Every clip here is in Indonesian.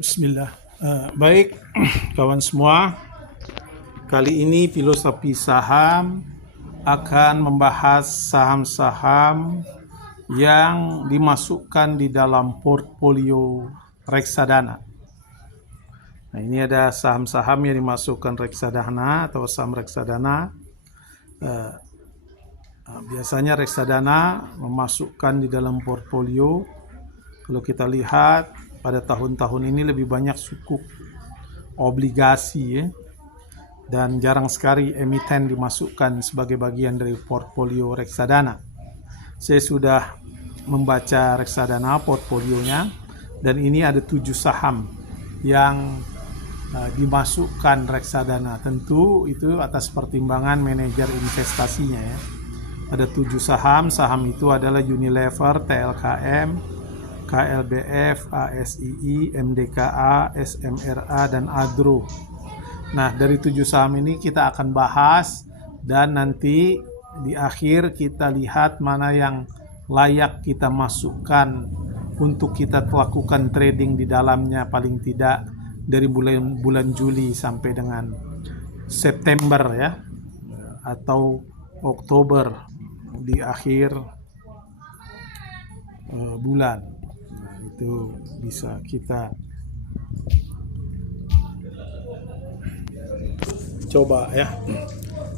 Bismillah. Baik, kawan semua. Kali ini filosofi saham akan membahas saham-saham yang dimasukkan di dalam portfolio reksadana. Nah, ini ada saham-saham yang dimasukkan reksadana atau saham reksadana. Biasanya reksadana memasukkan di dalam portfolio. Kalau kita lihat pada tahun-tahun ini lebih banyak sukuk obligasi ya. Dan jarang sekali emiten dimasukkan sebagai bagian dari portfolio reksadana. Saya sudah membaca reksadana portfolionya dan ini ada 7 saham yang dimasukkan reksadana. Tentu itu atas pertimbangan manajer investasinya ya. Ada 7 saham itu adalah Unilever, TLKM, KLBF, ASII, MDKA, SMRA, dan Adro. Nah, dari 7 saham ini kita akan bahas dan nanti di akhir kita lihat mana yang layak kita masukkan untuk kita lakukan trading di dalamnya paling tidak dari bulan Juli sampai dengan September ya, atau Oktober di akhir bulan. Nah, itu bisa kita coba ya.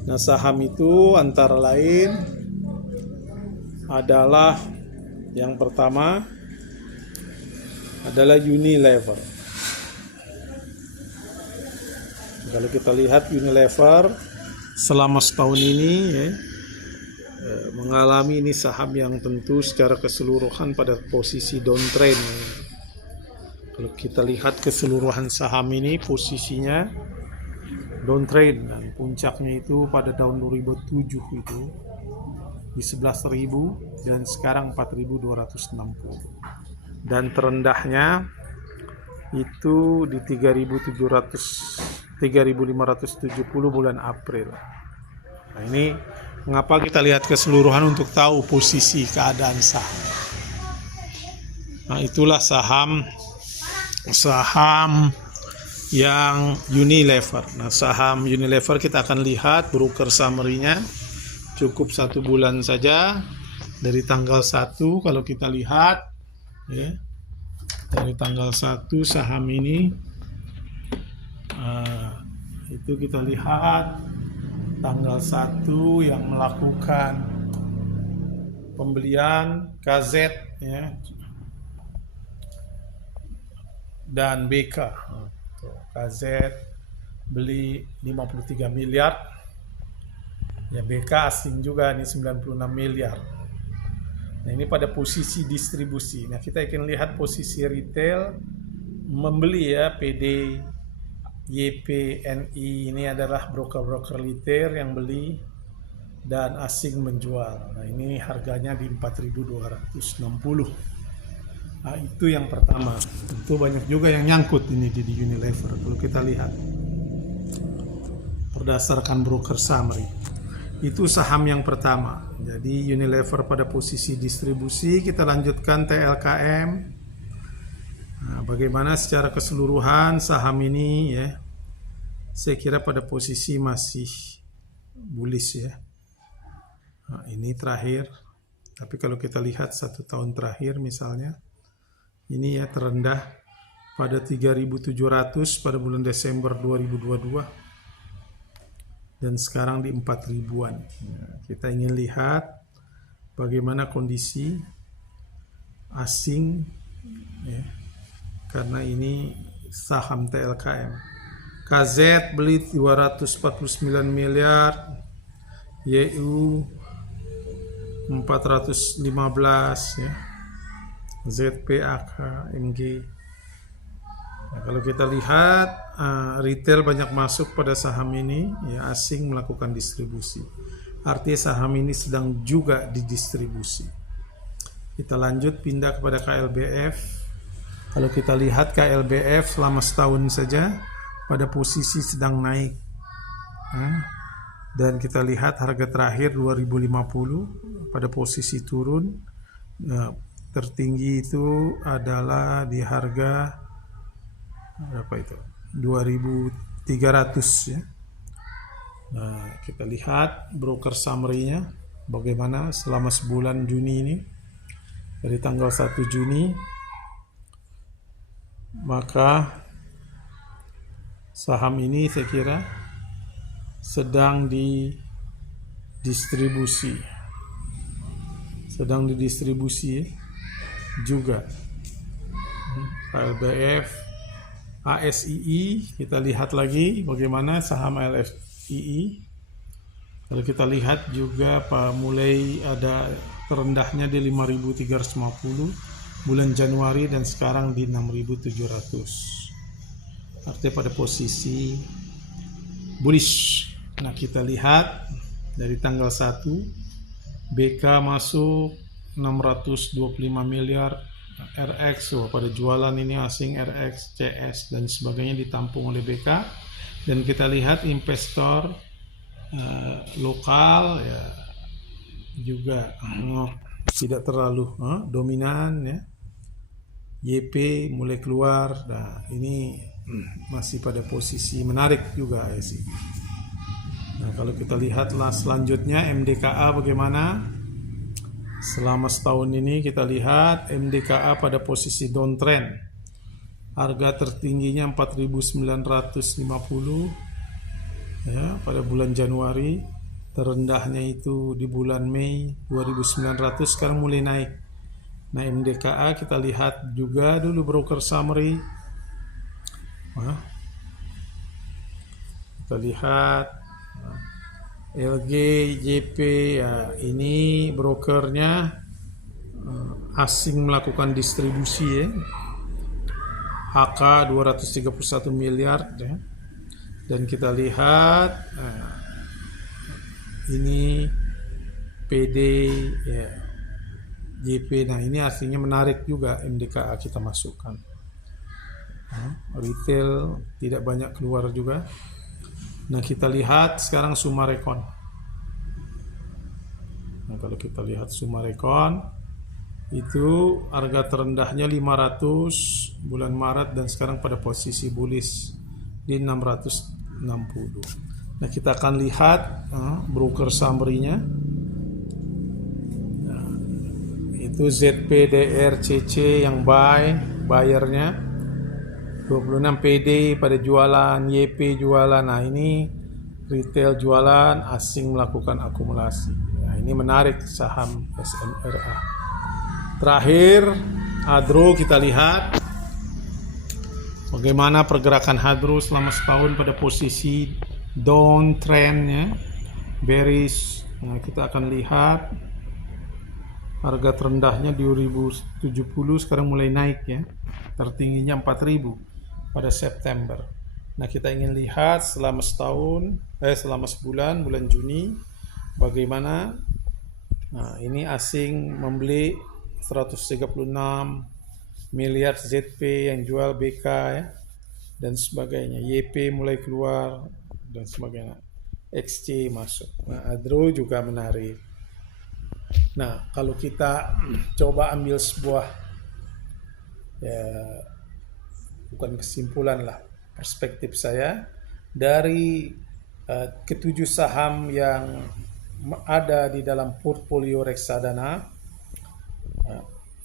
Nah, saham itu antara lain adalah yang pertama adalah Unilever. Kalau kita lihat Unilever selama setahun ini ya, mengalami ini saham yang tentu secara keseluruhan pada posisi downtrend. Kalau kita lihat keseluruhan saham ini posisinya downtrend dan puncaknya itu pada tahun 2007 itu di 11.000 dan sekarang 4.260 dan terendahnya itu di 3.570 bulan April. Nah, ini mengapa kita lihat keseluruhan untuk tahu posisi keadaan saham. Nah, itulah saham yang Unilever. Nah, saham Unilever kita akan lihat broker summary-nya cukup 1 bulan saja dari tanggal 1. Kalau kita lihat ya, dari tanggal 1 saham ini itu kita lihat tanggal 1 yang melakukan pembelian KZ ya, dan BK. KZ beli 53 miliar ya, BK asing juga ini 96 miliar. Nah, ini pada posisi distribusi. Nah, kita akan lihat posisi retail membeli ya, PD, YPNI ini adalah broker-broker retail yang beli dan asing menjual. Nah, ini harganya di 4.260. Nah, itu yang pertama. Tentu banyak juga yang nyangkut ini di Unilever. Kalau kita lihat berdasarkan broker summary, itu saham yang pertama. Jadi Unilever pada posisi distribusi. Kita lanjutkan TLKM. Nah, bagaimana secara keseluruhan saham ini ya, saya kira pada posisi masih bullish ya. Nah, ini terakhir. Tapi kalau kita lihat 1 tahun terakhir misalnya, ini ya terendah pada 3.700 pada bulan Desember 2022 dan sekarang di 4.000-an. Nah, kita ingin lihat bagaimana kondisi asing ya, karena ini saham TLKM. KZ beli 249 miliar, YU 415 ya, ZPAK, MG. Nah, kalau kita lihat retail banyak masuk pada saham ini ya, asing melakukan distribusi. Artinya saham ini sedang juga didistribusi. Kita lanjut pindah kepada KLBF. Kalau kita lihat KLBF selama setahun saja pada posisi sedang naik. Dan kita lihat harga terakhir 2050 pada posisi turun. Tertinggi itu adalah di harga berapa itu? 2.300 ya. Nah, kita lihat broker summary-nya bagaimana selama sebulan Juni ini. Dari tanggal 1 Juni maka saham ini saya kira sedang didistribusi juga. LBF ASII, kita lihat lagi bagaimana saham LFII. Kalau kita lihat juga mulai ada terendahnya di 5.350 bulan Januari dan sekarang di 6.700. Artinya pada posisi bullish. Nah, kita lihat dari tanggal 1 BK masuk 625 miliar, RX pada jualan ini asing, RX, CS dan sebagainya ditampung oleh BK. Dan kita lihat investor lokal ya juga tidak terlalu dominan ya. YP mulai keluar. Nah, ini masih pada posisi menarik juga ya sih. Nah, kalau kita lihatlah selanjutnya MDKA bagaimana. Selama setahun ini kita lihat MDKA pada posisi downtrend. Harga tertingginya 4.950 ya pada bulan Januari, terendahnya itu di bulan Mei 2.900, sekarang mulai naik. Nah, MDKA kita lihat juga dulu broker summary. Kita lihat LG, JP ya, ini brokernya asing melakukan distribusi ya. HK 231 miliar ya. Dan kita lihat ini PD ya, JP. Nah, ini aslinya menarik juga MDKA kita masukkan. Retail tidak banyak keluar juga. Nah, kita lihat sekarang Sumarekon. Nah, kalau kita lihat Sumarekon itu harga terendahnya 500 bulan Maret dan sekarang pada posisi bullish di 660. Nah, kita akan lihat broker summary-nya. Nah, itu ZPDRCC yang bayarnya 26, PD pada jualan, YP jualan. Nah, ini retail jualan, asing melakukan akumulasi. Nah, ini menarik saham SMRA. Terakhir Hadro, kita lihat bagaimana pergerakan Hadro selama setahun pada posisi downtrendnya, bearish. Nah, kita akan lihat harga terendahnya di 2070, sekarang mulai naik ya. Tertingginya 4.000 pada September. Nah, kita ingin lihat selama sebulan, bulan Juni bagaimana. Nah, ini asing membeli 136 miliar ZP, yang jual BK ya, dan sebagainya. YP mulai keluar dan sebagainya. XC masuk. Nah, Hadro juga menarik. Nah, kalau kita coba ambil sebuah ya, bukan kesimpulan lah, perspektif saya dari ketujuh saham yang ada di dalam portfolio reksadana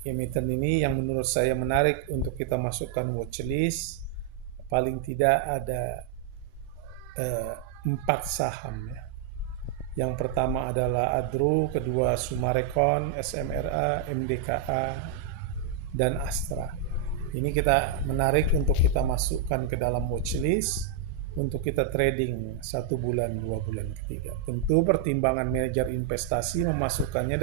emiten ini, yang menurut saya menarik untuk kita masukkan watchlist. Paling tidak ada 4 saham ya. Yang pertama adalah Hadro, kedua Sumarekon, SMRA, MDKA, dan Astra. Ini kita menarik untuk kita masukkan ke dalam watchlist untuk kita trading 1 bulan, 2 bulan, ketiga. Tentu pertimbangan manajer investasi memasukkannya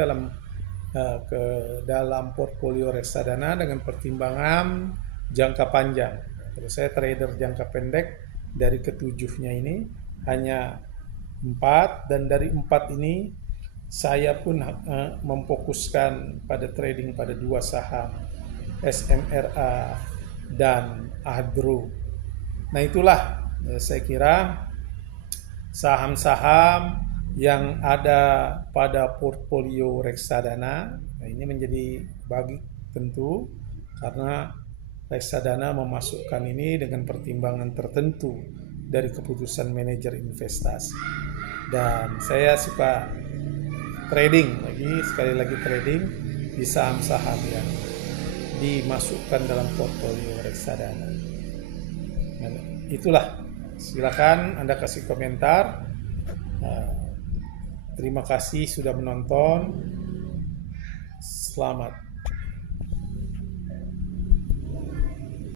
ke dalam portfolio reksadana dengan pertimbangan jangka panjang. Kalau saya trader jangka pendek, dari ketujuhnya ini hanya 4, dan dari 4 ini saya pun memfokuskan pada trading pada 2 saham, SMRA dan Hadro. Nah, itulah saya kira saham-saham yang ada pada portfolio reksadana. Nah, ini menjadi bagi tentu karena reksadana memasukkan ini dengan pertimbangan tertentu dari keputusan manajer investasi. Dan saya suka trading, sekali lagi trading di saham-saham yang dimasukkan dalam portofolio reksadana. Nah, itulah, silakan Anda kasih komentar. Terima kasih sudah menonton. Selamat